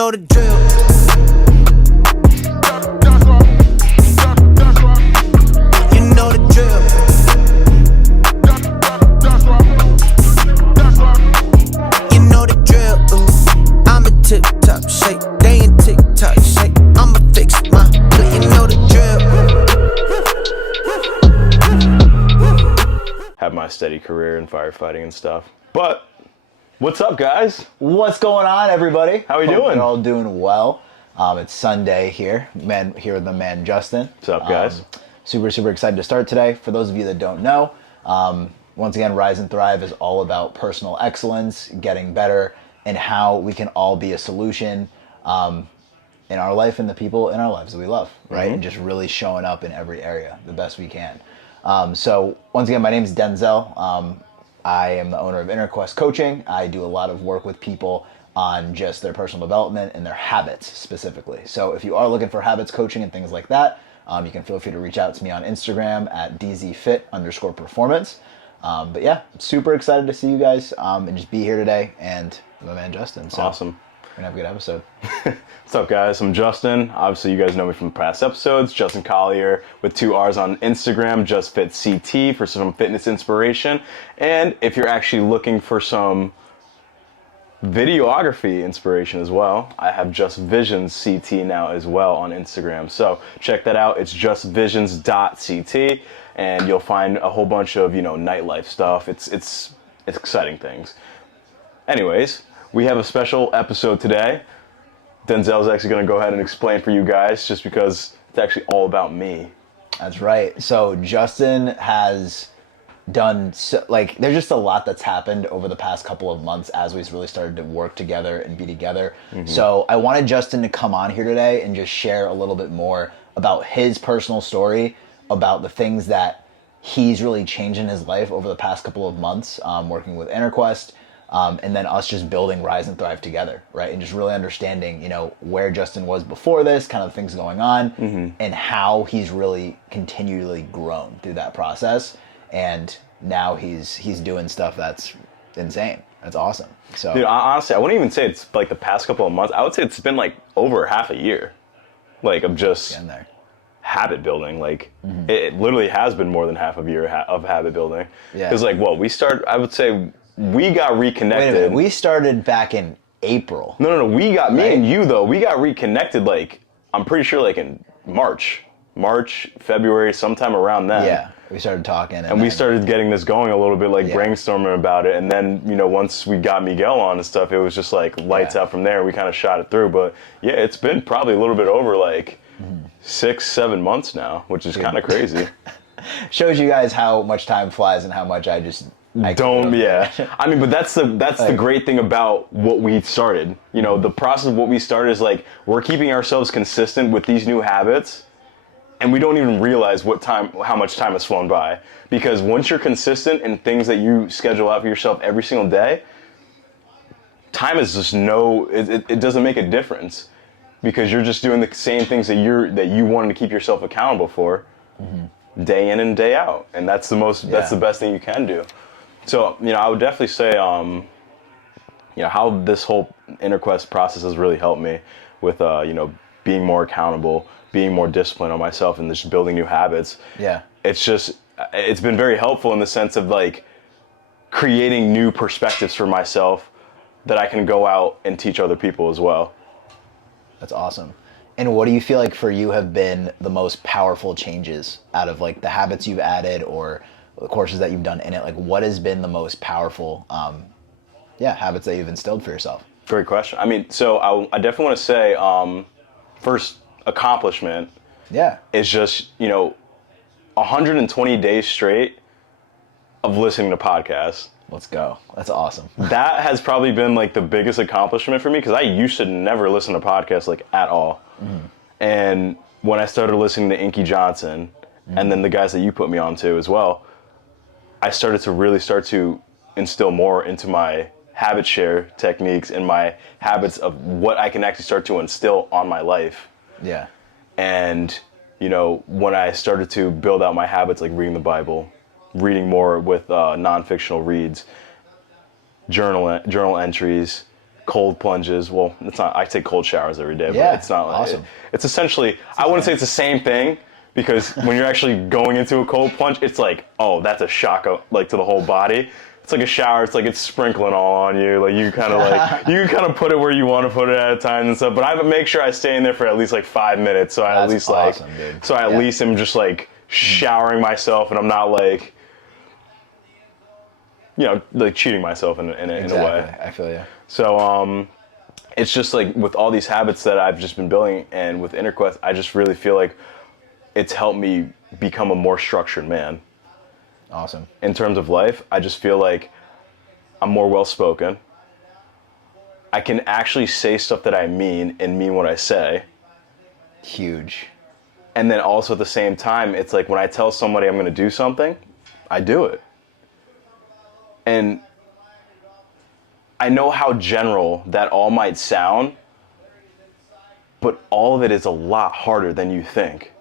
know the drill. You know the drill. You know the drill. I'm a tip-top shape. They in tick-tock shape. I'ma fix my play. You know the drill. Have my steady career in firefighting and stuff. But what's up, guys? What's going on, everybody? How we Hope doing? You're all doing well. It's Sunday here. Here with the man Justin. What's up, guys? Super excited to start today. For those of you that don't know, once again, Rise and Thrive is all about personal excellence, getting better, and how we can all be a solution in our life and the people in our lives that we love, right? Mm-hmm. And just really showing up in every area the best we can. So once again, my name is Denzel. I am the owner of InnerQuest Coaching. I do a lot of work with people on just their personal development and their habits specifically. So if you are looking for habits coaching and things like that, you can feel free to reach out to me on Instagram at dzfit_performance. But yeah, super excited to see you guys and just be here today and my man Justin. So Awesome. we're gonna have a good episode. What's up, guys? I'm Justin. Obviously, you guys know me from past episodes. Justin Collier with 2 R's on Instagram, JustFitCT for some fitness inspiration. And if you're actually looking for some videography inspiration as well, I have Just Visions CT now as well on Instagram. So check that out. It's justvisions.ct, and you'll find a whole bunch of, nightlife stuff. It's exciting things. Anyways, we have a special episode today. Denzel's actually going to go ahead and explain for you guys, just because it's actually all about me. That's right. So Justin has done, there's just a lot that's happened over the past couple of months as we've really started to work together and be together. Mm-hmm. So I wanted Justin to come on here today and just share a little bit more about his personal story, about the things that he's really changed in his life over the past couple of months, working with InnerQuest. And then us just building Rise and Thrive together, right? And just really understanding, where Justin was before this, kind of things going on, mm-hmm. and how he's really continually grown through that process. And now he's doing stuff that's insane. That's awesome. So, dude, honestly, I wouldn't even say it's like the past couple of months. I would say it's been like over half a year, of just habit building. Mm-hmm. it literally has been more than half a year of habit building. Yeah. Because we started, I would say, we got reconnected. Wait a minute, we started back in April. No, me and you though, we got reconnected I'm pretty sure in March, February, sometime around then. Yeah, we started talking. And we started getting this going a little bit, brainstorming about it. And then, once we got Miguel on and stuff, it was just lights out from there. We kind of shot it through. But yeah, it's been probably a little bit over 6-7 months now, which is kind of crazy. Shows you guys how much time flies and how much I don't. I mean, but that's the great thing about what we started. The process of what we started is we're keeping ourselves consistent with these new habits, and we don't even realize how much time has flown by. Because once you're consistent in things that you schedule out for yourself every single day, time is just it doesn't make a difference, because you're just doing the same things that you wanted to keep yourself accountable for, mm-hmm. day in and day out, and that's the best thing you can do. So, I would definitely say, how this whole InnerQuest process has really helped me with, being more accountable, being more disciplined on myself, and just building new habits. Yeah. It's been very helpful in the sense of, creating new perspectives for myself that I can go out and teach other people as well. That's awesome. And what do you feel like for you have been the most powerful changes out of, the habits you've added or the courses that you've done in it? What has been the most powerful habits that you've instilled for yourself? Great question. I mean, so I definitely want to say, first accomplishment is just 120 days straight of listening to podcasts. Let's go. That's awesome. That has probably been the biggest accomplishment for me, because I used to never listen to podcasts at all. Mm-hmm. And when I started listening to Inky Johnson, mm-hmm. and then the guys that you put me on to as well, I started to really instill more into my habit share techniques and my habits of what I can actually start to instill on my life. Yeah. And, when I started to build out my habits, reading the Bible, reading more with non-fictional reads, journal entries, cold plunges. Well, it's not. I take cold showers every day, Yeah, but it's not like awesome. it's essentially. I wouldn't say it's the same thing because when you're actually going into a cold plunge, it's like, oh, that's a shock, like to the whole body. It's like a shower. It's like it's sprinkling all on you. Like you kind of you kind of put it where you want to put it at a time and stuff. But I make sure I stay in there for at least like 5 minutes. So I at least awesome, dude. so I at least am just like showering myself, and I'm not like, like cheating myself in a way. I feel you. So it's just like with all these habits that I've just been building, and with InnerQuest, I just really feel like it's helped me become a more structured man. Awesome. In terms of life, I just feel like I'm more well-spoken. I can actually say stuff that I mean and mean what I say. Huge. And then also at the same time, it's like when I tell somebody I'm going to do something, I do it. And I know how general that all might sound, but all of it is a lot harder than you think.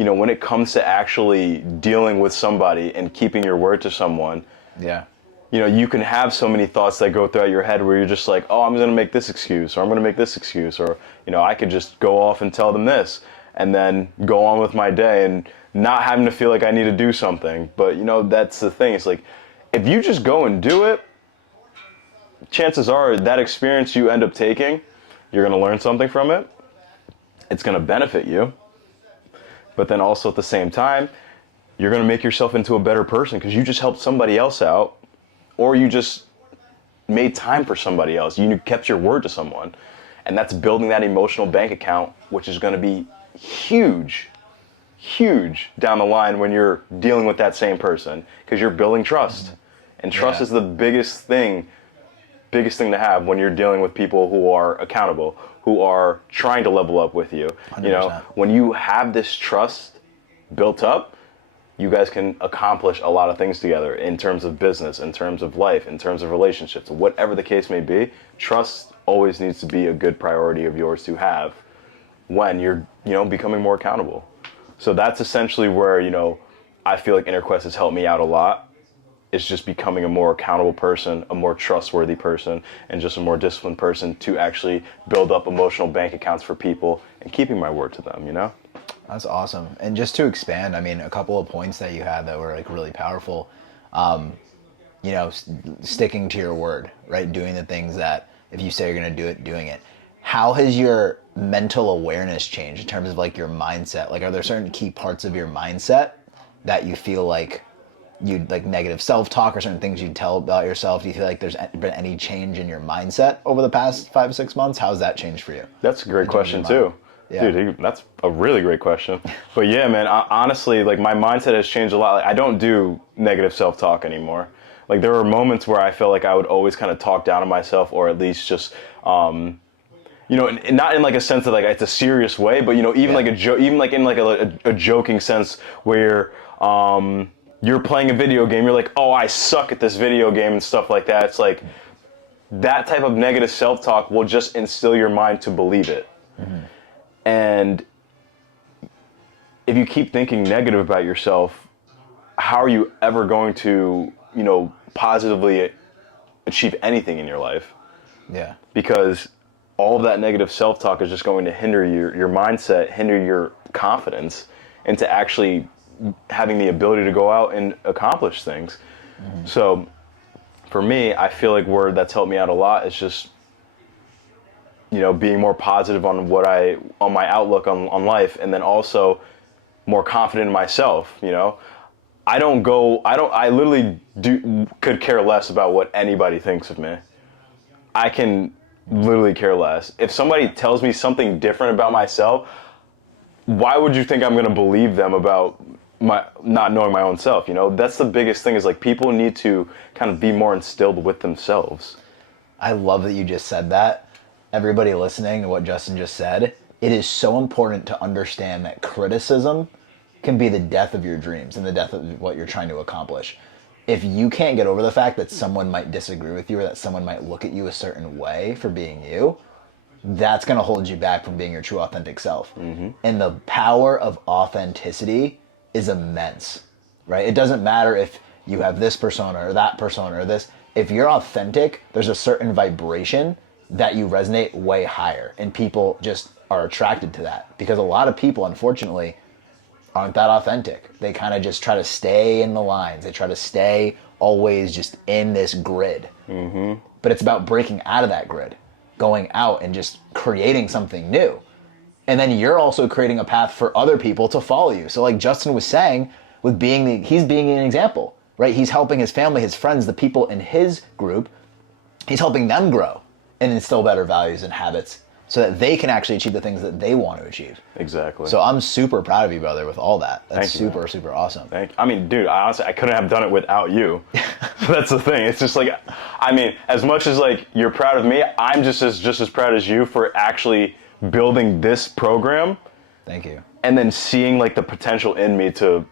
When it comes to actually dealing with somebody and keeping your word to someone, Yeah. You can have so many thoughts that go throughout your head where you're just like, oh, I'm going to make this excuse, or I'm going to make this excuse, or, I could just go off and tell them this, and then go on with my day and not having to feel like I need to do something. But, that's the thing. It's like, if you just go and do it, chances are that experience you end up taking, you're going to learn something from it. It's going to benefit you. But then also at the same time, you're going to make yourself into a better person because you just helped somebody else out, or you just made time for somebody else. You kept your word to someone. And that's building that emotional bank account, which is going to be huge, huge down the line when you're dealing with that same person, because you're building trust. And trust is the biggest thing to have when you're dealing with people who are accountable, who are trying to level up with you. 100%. When you have this trust built up, you guys can accomplish a lot of things together in terms of business, in terms of life, in terms of relationships, whatever the case may be. Trust always needs to be a good priority of yours to have when you're, becoming more accountable. So that's essentially where, I feel like InnerQuest has helped me out a lot. It's just becoming a more accountable person, a more trustworthy person, and just a more disciplined person to actually build up emotional bank accounts for people and keeping my word to them, That's awesome. And just to expand, a couple of points that you had that were like really powerful. Sticking to your word, right? Doing the things that if you say you're going to do it, doing it. How has your mental awareness changed in terms of like your mindset? Like, are there certain key parts of your mindset that you feel like you'd like negative self-talk or certain things you'd tell about yourself? Do you feel like there's been any change in your mindset over the past 5-6 months? How's that changed for you? That's a great question too. Yeah. Dude, that's a really great question. But yeah, man, honestly, like my mindset has changed a lot. Like, I don't do negative self-talk anymore. Like there were moments where I felt like I would always kind of talk down to myself, or at least just, and not in like a sense that like it's a serious way, but even like a joke, even like in like a joking sense where you're playing a video game, you're like, oh, I suck at this video game and stuff like that. It's like that type of negative self-talk will just instill your mind to believe it. Mm-hmm. And if you keep thinking negative about yourself, how are you ever going to, positively achieve anything in your life? Yeah. Because all of that negative self-talk is just going to hinder your mindset, hinder your confidence into actually having the ability to go out and accomplish things. Mm-hmm. So for me, I feel like word that's helped me out a lot is just, being more positive on my outlook on life, and then also more confident in myself. I literally could care less about what anybody thinks of me. I can literally care less. If somebody tells me something different about myself, why would you think I'm going to believe them about my not knowing my own self? That's the biggest thing, is like people need to kind of be more instilled with themselves. I love that you just said that. Everybody listening to what Justin just said, it is so important to understand that criticism can be the death of your dreams and the death of what you're trying to accomplish. If you can't get over the fact that someone might disagree with you, or that someone might look at you a certain way for being you, that's going to hold you back from being your true authentic self. Mm-hmm. And the power of authenticity is immense, right? It doesn't matter if you have this persona or that persona or this. If you're authentic, there's a certain vibration that you resonate way higher, and people just are attracted to that, because a lot of people, unfortunately, aren't that authentic. They kind of just try to stay in the lines. They try to stay always just in this grid. Mm-hmm. But it's about breaking out of that grid, going out and just creating something new. And then you're also creating a path for other people to follow you. So like Justin was saying, with he's being an example, right? He's helping his family, his friends, the people in his group. He's helping them grow and instill better values and habits so that they can actually achieve the things that they want to achieve. Exactly. So I'm super proud of you, brother, with all that. That's Thank you, super awesome. Thank you. I mean, dude, honestly, I couldn't have done it without you. That's the thing. It's just like, I mean, as much as like you're proud of me, I'm just as proud as you for actually building this program. Thank you. And then seeing like the potential in me to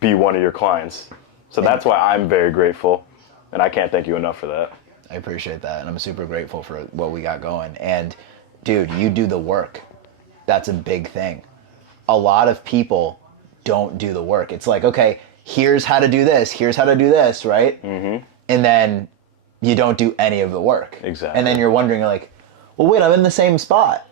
be one of your clients. So that's why I'm very grateful, and I can't thank you enough for that. I appreciate that, and I'm super grateful for what we got going. And dude, you do the work. That's a big thing. A lot of people don't do the work. It's like, okay, here's how to do this, right? Mm-hmm. And then you don't do any of the work. Exactly. And then you're wondering, like, well, wait, I'm in the same spot.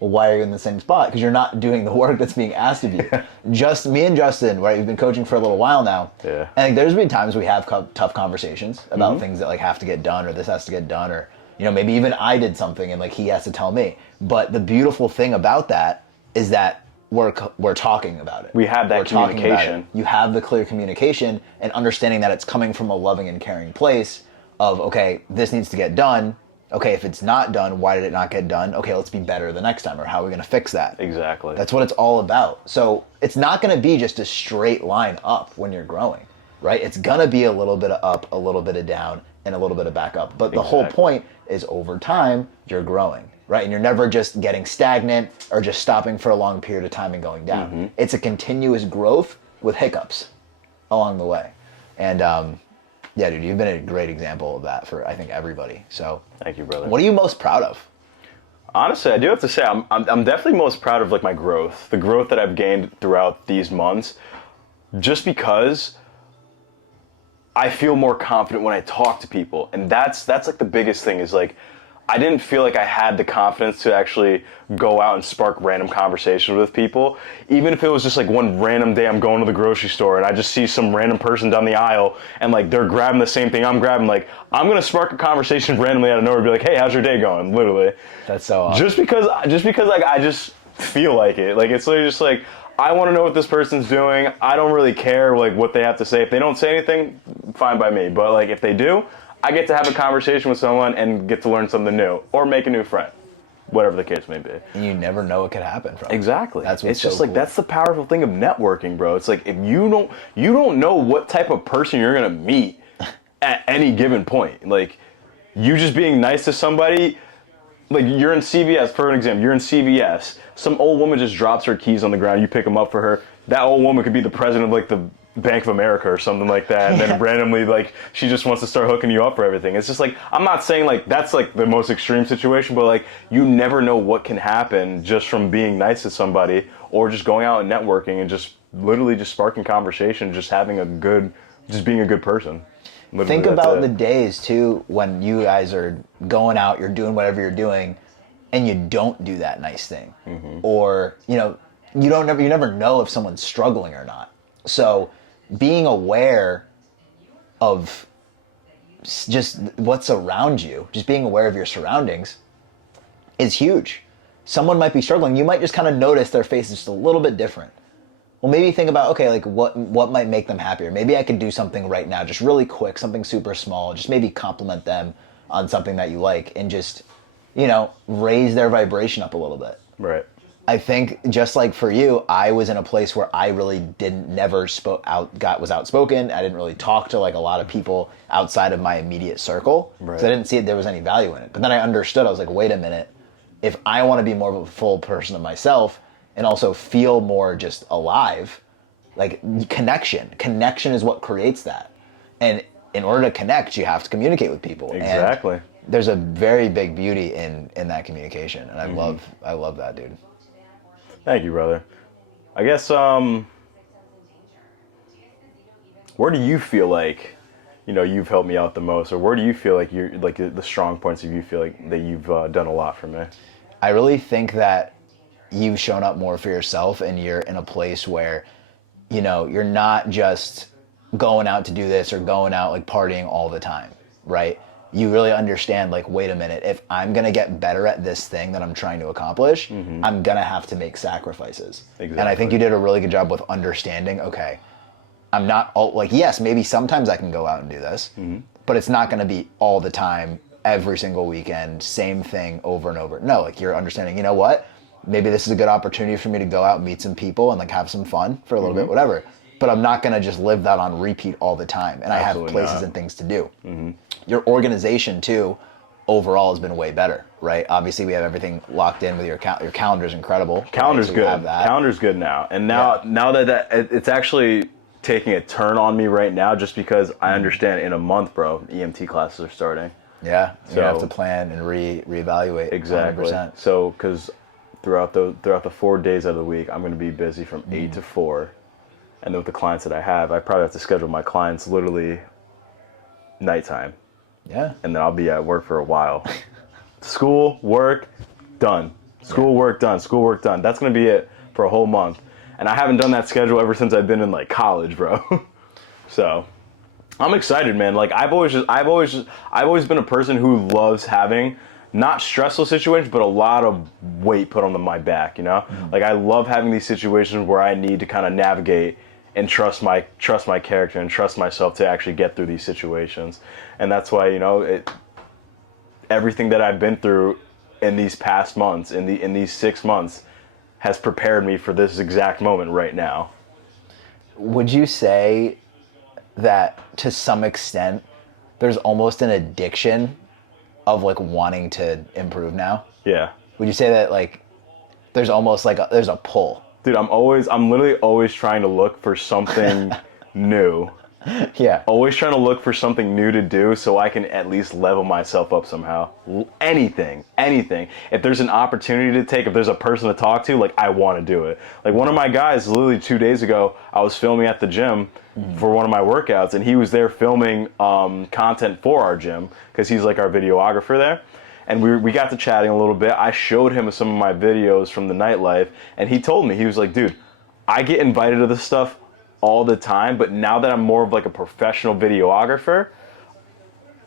Well, why are you in the same spot? Because you're not doing the work that's being asked of you. Just me and Justin, right? We've been coaching for a little while now. Yeah. And like, there's been times we have tough conversations about things that like have to get done, or this has to get done, or maybe even I did something and like he has to tell me. But the beautiful thing about that is that we're talking about it. We have that communication. You have the clear communication and understanding that it's coming from a loving and caring place of, okay, this needs to get done. Okay, if it's not done, why did it not get done? Okay, let's be better the next time, or how are we going to fix that? Exactly. That's what it's all about. So it's not going to be just a straight line up when you're growing, right? It's going to be a little bit of up, a little bit of down, and a little bit of back up. But the whole point is over time, you're growing, right? And you're never just getting stagnant or just stopping for a long period of time and going down. Mm-hmm. It's a continuous growth with hiccups along the way. And yeah, dude, you've been a great example of that for, I think, everybody. So thank you, brother. What are you most proud of? Honestly, I do have to say, I'm definitely most proud of like my growth, the growth that I've gained throughout these months, just because I feel more confident when I talk to people. And that's like the biggest thing is like, I didn't feel like I had the confidence to actually go out and spark random conversations with people. Even if it was just like one random day I'm going to the grocery store and I just see some random person down the aisle and like they're grabbing the same thing I'm grabbing, like I'm going to spark a conversation randomly out of nowhere and be like, hey, how's your day going? Literally. That's so awesome. Just because like I just feel like it. Like it's literally just like, I want to know what this person's doing. I don't really care like what they have to say. If they don't say anything, fine by me. But like if they do, I get to have a conversation with someone and get to learn something new or make a new friend, whatever the case may be. And you never know what could happen from it. Exactly. That's what's it's just so like cool. That's the powerful thing of networking, bro. It's like if you don't know what type of person you're gonna meet at any given point. Like you just being nice to somebody. Like you're in CVS, for an example. You're in CVS. Some old woman just drops her keys on the ground. You pick them up for her. That old woman could be the president of like the Bank of America or something like that, and then randomly like she just wants to start hooking you up for everything. It's just like, I'm not saying like that's like the most extreme situation, but like you never know what can happen just from being nice to somebody or just going out and networking and just literally just sparking conversation, just being a good person. Literally, think about the days too when you guys are going out, you're doing whatever you're doing, and you don't do that nice thing, or you never know if someone's struggling or not. So being aware of just what's around you, just being aware of your surroundings is huge. Someone might be struggling. You might just kind of notice their face is just a little bit different. Well, maybe think about, okay, like what might make them happier? Maybe I could do something right now, just really quick, something super small, just maybe compliment them on something that you like and just, raise their vibration up a little bit. Right. I think just like for you, I was in a place where I really was outspoken. I didn't really talk to like a lot of people outside of my immediate circle. Right. So I didn't see there was any value in it. But then I understood. I was like, wait a minute. If I want to be more of a full person of myself and also feel more just alive, like connection is what creates that. And in order to connect, you have to communicate with people. Exactly. And there's a very big beauty in that communication. And I love that, dude. Thank you, brother. I guess, where do you feel like you've helped me out the most, or where do you feel like you're like the strong points of you feel like that you've done a lot for me? I really think that you've shown up more for yourself, and you're in a place where, you're not just going out to do this or going out like partying all the time, right? You really understand, like, wait a minute, if I'm going to get better at this thing that I'm trying to accomplish, I'm going to have to make sacrifices. Exactly. And I think you did a really good job with understanding, okay, I'm not like, yes, maybe sometimes I can go out and do this, but it's not going to be all the time, every single weekend, same thing over and over. No, like, you're understanding, you know what? Maybe this is a good opportunity for me to go out and meet some people and like have some fun for a little bit, whatever. But I'm not going to just live that on repeat all the time. And I have places and things to do. Your organization too, overall, has been way better, right? Obviously, we have everything locked in with your calendar's incredible. Calendar's right? So good. Calendar's good now. And now that it's actually taking a turn on me right now, just because I understand in a month, bro, EMT classes are starting. Yeah, so you have to plan and reevaluate. Exactly. 100%. So, because throughout the 4 days of the week, I'm going to be busy from 8 to 4. And then with the clients that I probably have to schedule my clients literally nighttime. Yeah. And then I'll be at work for a while. School, work, done. School, work, done. School, work, done. That's going to be it for a whole month. And I haven't done that schedule ever since I've been in like college, bro. So I'm excited, man. Like I've always been a person who loves having not stressful situations, but a lot of weight put on my back, Like I love having these situations where I need to kind of navigate and trust my character and trust myself to actually get through these situations. And that's why, everything that I've been through in these past months, in these 6 months, has prepared me for this exact moment right now. Would you say that to some extent there's almost an addiction of like wanting to improve now? Yeah. Would you say that like there's almost like there's a pull? Dude, I'm literally always trying to look for something new. Yeah. Always trying to look for something new to do so I can at least level myself up somehow. Anything. If there's an opportunity to take, if there's a person to talk to, like I want to do it. Like one of my guys, literally 2 days ago, I was filming at the gym for one of my workouts, and he was there filming content for our gym because he's like our videographer there. And we got to chatting a little bit. I showed him some of my videos from the nightlife, and he told me, he was like, dude, I get invited to this stuff all the time, but now that I'm more of like a professional videographer,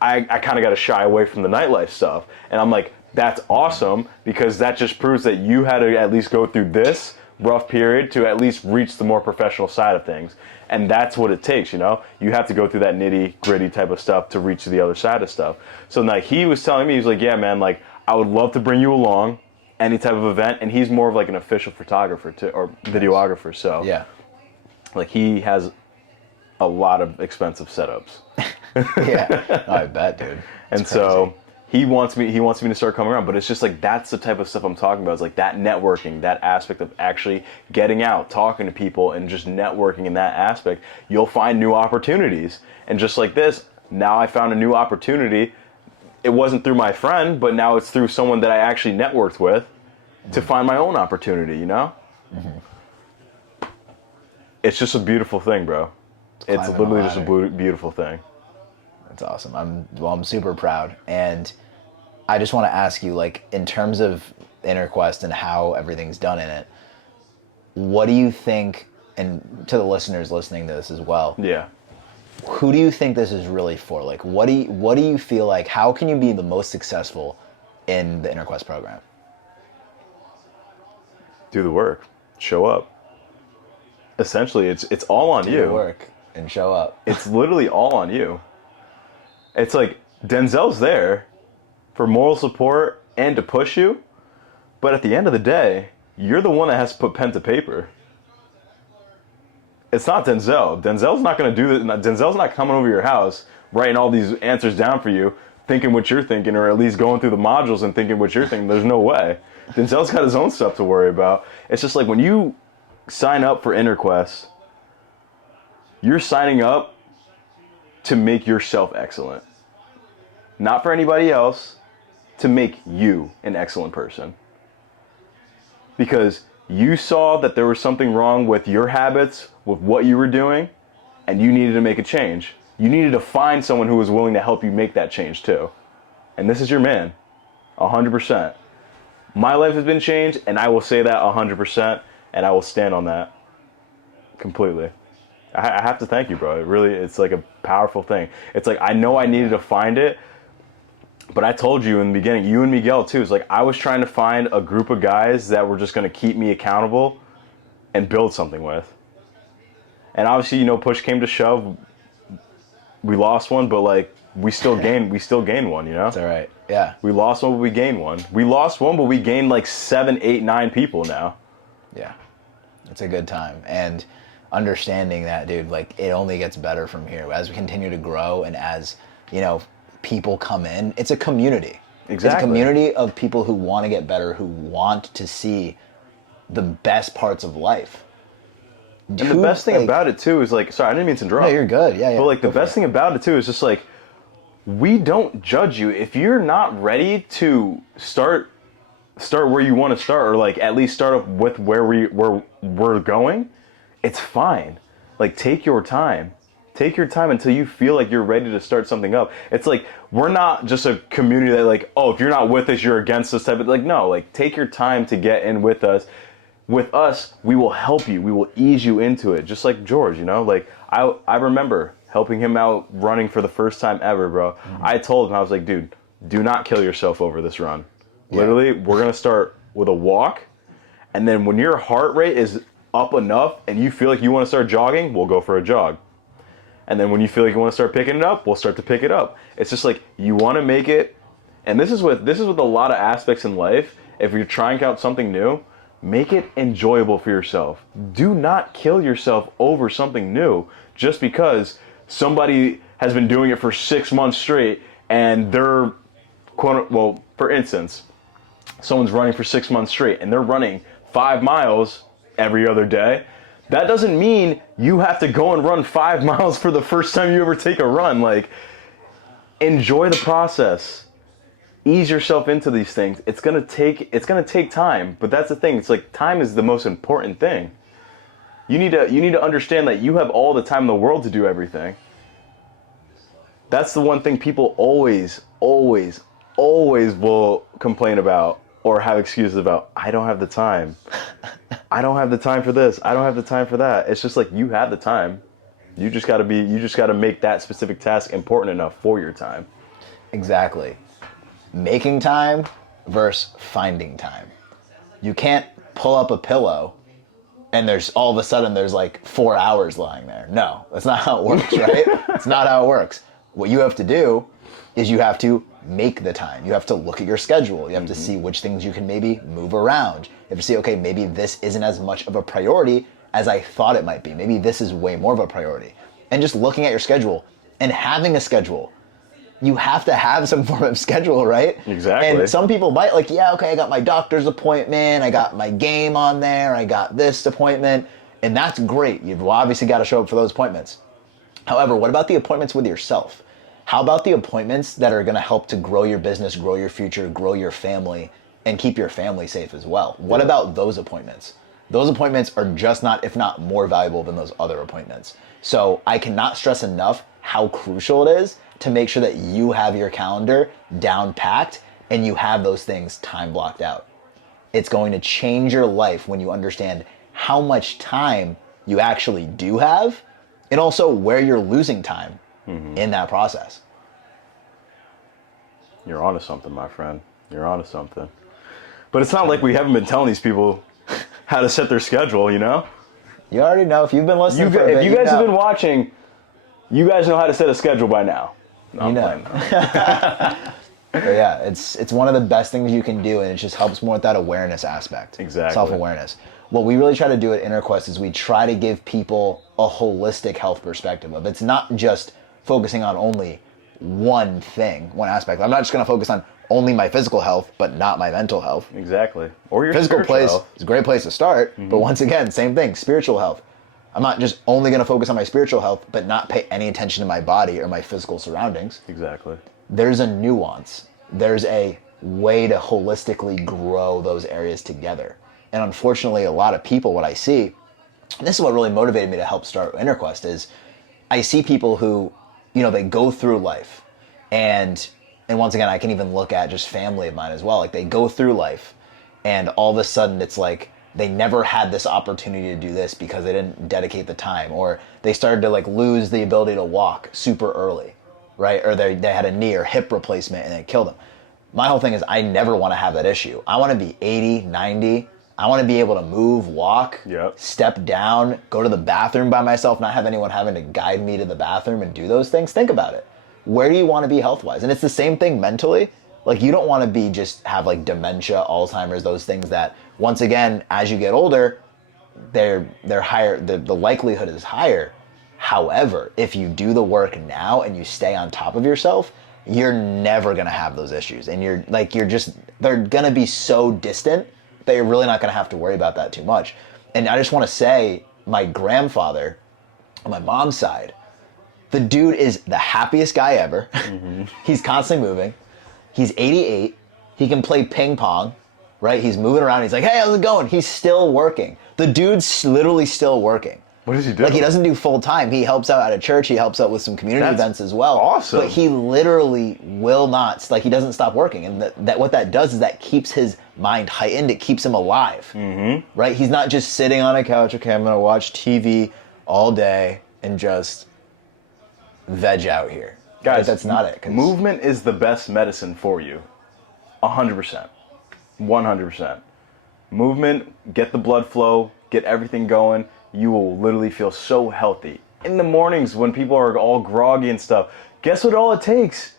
I kind of got to shy away from the nightlife stuff. And I'm like, that's awesome, because that just proves that you had to at least go through this rough period to at least reach the more professional side of things. And that's what it takes, You have to go through that nitty gritty type of stuff to reach the other side of stuff. So like he was telling me, he was like, yeah, man, like I would love to bring you along any type of event. And he's more of like an official photographer or videographer. So yeah, like he has a lot of expensive setups. Yeah, I bet, dude. And crazy. So he wants me to start coming around, but it's just like that's the type of stuff I'm talking about. It's like that networking, that aspect of actually getting out, talking to people, and just networking in that aspect. You'll find new opportunities. And just like this, now I found a new opportunity. It wasn't through my friend, but now it's through someone that I actually networked with to find my own opportunity, It's just a beautiful thing, bro. It's literally just a beautiful thing. That's awesome. I'm super proud. And I just want to ask you, like, in terms of InnerQuest and how everything's done in it, what do you think, and to the listeners listening to this as well, yeah, who do you think this is really for? Like, what do you feel like, how can you be the most successful in the InnerQuest program? Do the work. Show up. Essentially, it's all on you. Do the work and show up. It's literally all on you. It's like Denzel's there for moral support and to push you, but at the end of the day, you're the one that has to put pen to paper. It's not Denzel. Denzel's not going to do this. Denzel's not coming over your house, writing all these answers down for you, thinking what you're thinking, or at least going through the modules and thinking what you're thinking. There's no way. Denzel's got his own stuff to worry about. It's just like when you sign up for InnerQuest, you're signing up to make yourself excellent. Not for anybody else, to make you an excellent person. Because you saw that there was something wrong with your habits, with what you were doing, and you needed to make a change. you needed to find someone who was willing to help you make that change too. And this is your man, 100%. My life has been changed, and I will say that 100%, and I will stand on that completely. I have to thank you, bro. It's like a powerful thing. It's like, I know I needed to find it, but I told you in the beginning, you and Miguel too, it's like I was trying to find a group of guys that were just going to keep me accountable and build something with. And obviously, push came to shove. We lost one, but like we still gained one, That's all right. Yeah. We lost one, but we gained one. We lost one, but we gained like 7, 8, 9 people now. Yeah. It's a good time. And understanding that, dude, like it only gets better from here as we continue to grow, and as, people come in. It's a community. Exactly. It's a community of people who want to get better, who want to see the best parts of life. And the best thing about it too is like, sorry, I didn't mean to interrupt. No, you're good. Yeah. But like the best thing about it too is just like, we don't judge you. If you're not ready to start where you want to start, or like at least start up with where we're going, it's fine. Like take your time. Take your time until you feel like you're ready to start something up. It's like, we're not just a community that like, oh, if you're not with us, you're against us type of, like, no, like take your time to get in with us. With us, we will help you. We will ease you into it. Just like George, like I remember helping him out running for the first time ever, bro. Mm-hmm. I told him, I was like, dude, do not kill yourself over this run. Yeah. Literally, we're going to start with a walk. And then when your heart rate is up enough and you feel like you want to start jogging, we'll go for a jog. And then when you feel like you want to start picking it up, we'll start to pick it up. It's just like, you want to make it. And this is with a lot of aspects in life. If you're trying out something new, make it enjoyable for yourself. Do not kill yourself over something new just because somebody has been doing it for 6 months straight and they're, for instance, someone's running for 6 months straight and they're running 5 miles every other day. That doesn't mean you have to go and run 5 miles for the first time you ever take a run. Like, enjoy the process. Ease yourself into these things. It's gonna take time, but that's the thing. It's like, time is the most important thing. You need to understand that you have all the time in the world to do everything. That's the one thing people always will complain about or have excuses about. I don't have the time. I don't have the time for this. I don't have the time for that. It's just like, you have the time. You just gotta make that specific task important enough for your time. Exactly. Making time versus finding time. You can't pull up a pillow and there's all of a sudden there's like 4 hours lying there. No, that's not how it works, right? It's not how it works. What you have to do is you have to make the time. You have to look at your schedule. You have to see which things you can maybe move around. You have to see, okay, maybe this isn't as much of a priority as I thought it might be. Maybe this is way more of a priority. And just looking at your schedule and having a schedule. You have to have some form of schedule, right? Exactly. And some people might like, yeah, okay, I got my doctor's appointment, I got my game on there, I got this appointment, and that's great. You've obviously got to show up for those appointments. However, what about the appointments with yourself? How about the appointments that are going to help to grow your business, grow your future, grow your family, and keep your family safe as well? What about those appointments? Those appointments are just not, if not more valuable than those other appointments. So I cannot stress enough how crucial it is to make sure that you have your calendar down packed and you have those things time blocked out. It's going to change your life when you understand how much time you actually do have and also where you're losing time in that process. You're onto something, my friend. You're onto something. But it's not like we haven't been telling these people how to set their schedule, You already know. If you've been listening for a bit, if you guys have been watching, you guys know how to set a schedule by now. But yeah, it's one of the best things you can do, and it just helps more with that awareness aspect. Exactly. Self-awareness. What we really try to do at InnerQuest is we try to give people a holistic health perspective of it's not just focusing on only one thing, one aspect. I'm not just going to focus on only my physical health, but not my mental health. Exactly. Or your physical place health. is a great place to start, but once again, same thing, spiritual health. I'm not just only going to focus on my spiritual health, but not pay any attention to my body or my physical surroundings. Exactly. There's a nuance. There's a way to holistically grow those areas together. And unfortunately, a lot of people, what I see, and this is what really motivated me to help start InnerQuest, is I see people who, they go through life, and once again, I can even look at just family of mine as well. Like, they go through life, and all of a sudden it's like they never had this opportunity to do this because they didn't dedicate the time, or they started to like lose the ability to walk super early, right? Or they had a knee or hip replacement and it killed them. My whole thing is I never want to have that issue. I want to be 80, 90. I want to be able to move, walk, step down, go to the bathroom by myself, not have anyone having to guide me to the bathroom and do those things. Think about it. Where do you want to be health-wise? And it's the same thing mentally. Like, you don't want to be have like dementia, Alzheimer's, those things that, once again, as you get older, they're higher, the likelihood is higher. However, if you do the work now and you stay on top of yourself, you're never going to have those issues. And they're going to be so distant that you're really not going to have to worry about that too much. And I just want to say, my grandfather, on my mom's side, the dude is the happiest guy ever. Mm-hmm. He's constantly moving. He's 88. He can play ping pong, right? He's moving around. He's like, hey, how's it going? He's still working. The dude's literally still working. What does he do? Like, he doesn't do full time. He helps out at a church. He helps out with some community events as well. Awesome. But he literally will not, like, he doesn't stop working. And that what that does is that keeps his mind heightened. It keeps him alive, right? He's not just sitting on a couch. Okay, I'm going to watch TV all day and just veg out here. Guys, like, that's not it. Movement is the best medicine for you. 100%. 100%. Movement, get the blood flow, get everything going. You will literally feel so healthy. In the mornings when people are all groggy and stuff, guess what all it takes?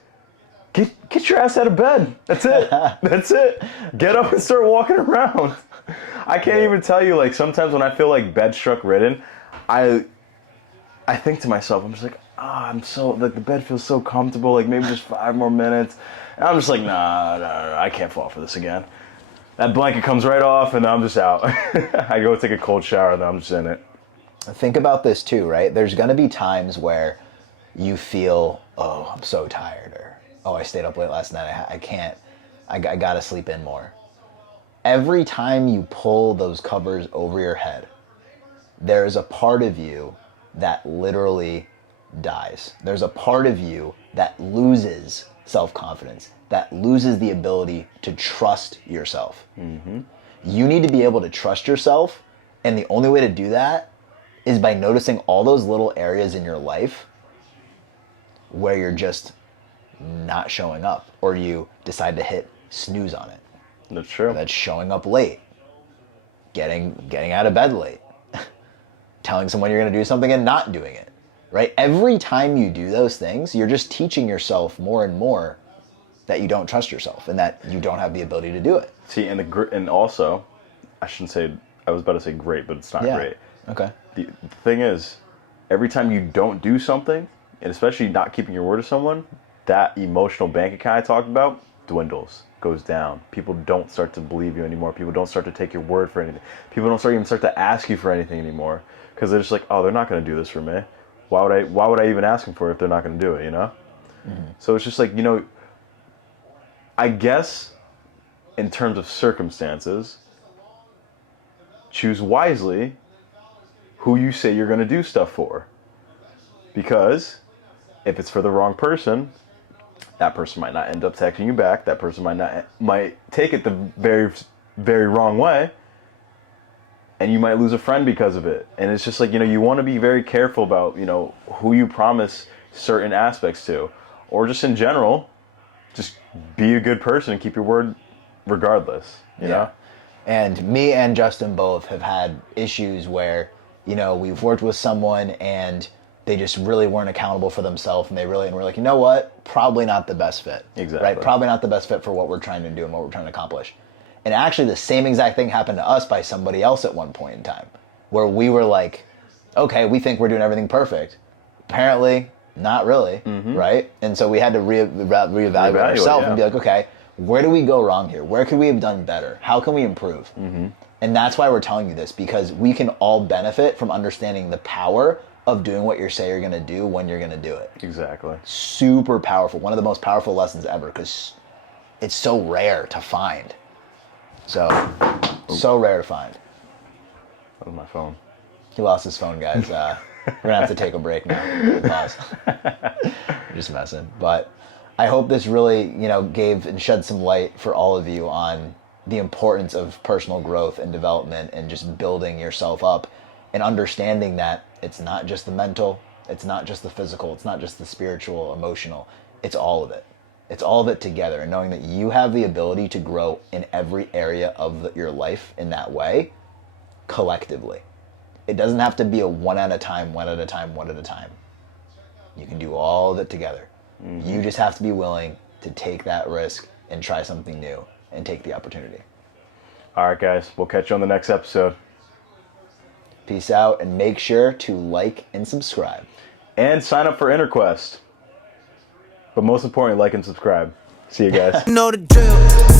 Get your ass out of bed. That's it. That's it. Get up and start walking around. I can't even tell you, like, sometimes when I feel like bed struck ridden, I think to myself, I'm just like, I'm so, like, the bed feels so comfortable, like, maybe just 5 more minutes. And I'm just like, nah, I can't fall for this again. That blanket comes right off and I'm just out. I go take a cold shower and I'm just in it. Think about this too, right? There's going to be times where you feel, oh, I'm so tired, or, oh, I stayed up late last night. I can't, I got to sleep in more. Every time you pull those covers over your head, there's a part of you that literally dies. There's a part of you that loses self-confidence, that loses the ability to trust yourself. Mm-hmm. You need to be able to trust yourself, and the only way to do that is by noticing all those little areas in your life where you're just not showing up, or you decide to hit snooze on it. That's true. That's showing up late, getting out of bed late, telling someone you're going to do something and not doing it, right? Every time you do those things, you're just teaching yourself more and more that you don't trust yourself and that you don't have the ability to do it. See, and also, I shouldn't say, I was about to say great, but it's not great. Okay. The thing is, every time you don't do something, and especially not keeping your word to someone, that emotional bank account I talked about dwindles, goes down. People don't start to believe you anymore. People don't start to take your word for anything. People don't even start to ask you for anything anymore, because they're just like, oh, they're not going to do this for me. Why would I even ask them for it if they're not going to do it, you know? Mm-hmm. So it's just like, I guess in terms of circumstances, choose wisely who you say you're going to do stuff for. Because if it's for the wrong person, that person might not end up texting you back. That person might take it the very, very wrong way. And you might lose a friend because of it. And it's just like, you want to be very careful about, who you promise certain aspects to. Or just in general, just be a good person and keep your word regardless, you know? And me and Justin both have had issues where, we've worked with someone and they just really weren't accountable for themselves, and we're like, you know what? Probably not the best fit. Exactly. Right? Probably not the best fit for what we're trying to do and what we're trying to accomplish. And actually the same exact thing happened to us by somebody else at one point in time, where we were like, okay, we think we're doing everything perfect. Apparently, not really, right? And so we had to reevaluate ourselves and be like, okay, where do we go wrong here? Where could we have done better? How can we improve? Mm-hmm. And that's why we're telling you this, because we can all benefit from understanding the power of doing what you say you're going to do when you're going to do it. Exactly. Super powerful. One of the most powerful lessons ever, because it's so rare to find. So rare to find. That was my phone. He lost his phone, guys. We're gonna have to take a break now. Pause. Just messing. But I hope this really, gave and shed some light for all of you on the importance of personal growth and development and just building yourself up and understanding that it's not just the mental, it's not just the physical, it's not just the spiritual, emotional, it's all of it. It's all of it together, and knowing that you have the ability to grow in every area of your life in that way, collectively. It doesn't have to be a one at a time. You can do all of it together. Mm-hmm. You just have to be willing to take that risk and try something new and take the opportunity. All right, guys. We'll catch you on the next episode. Peace out, and make sure to like and subscribe. And sign up for InnerQuest. But most importantly, like and subscribe. See you guys. You know the drill.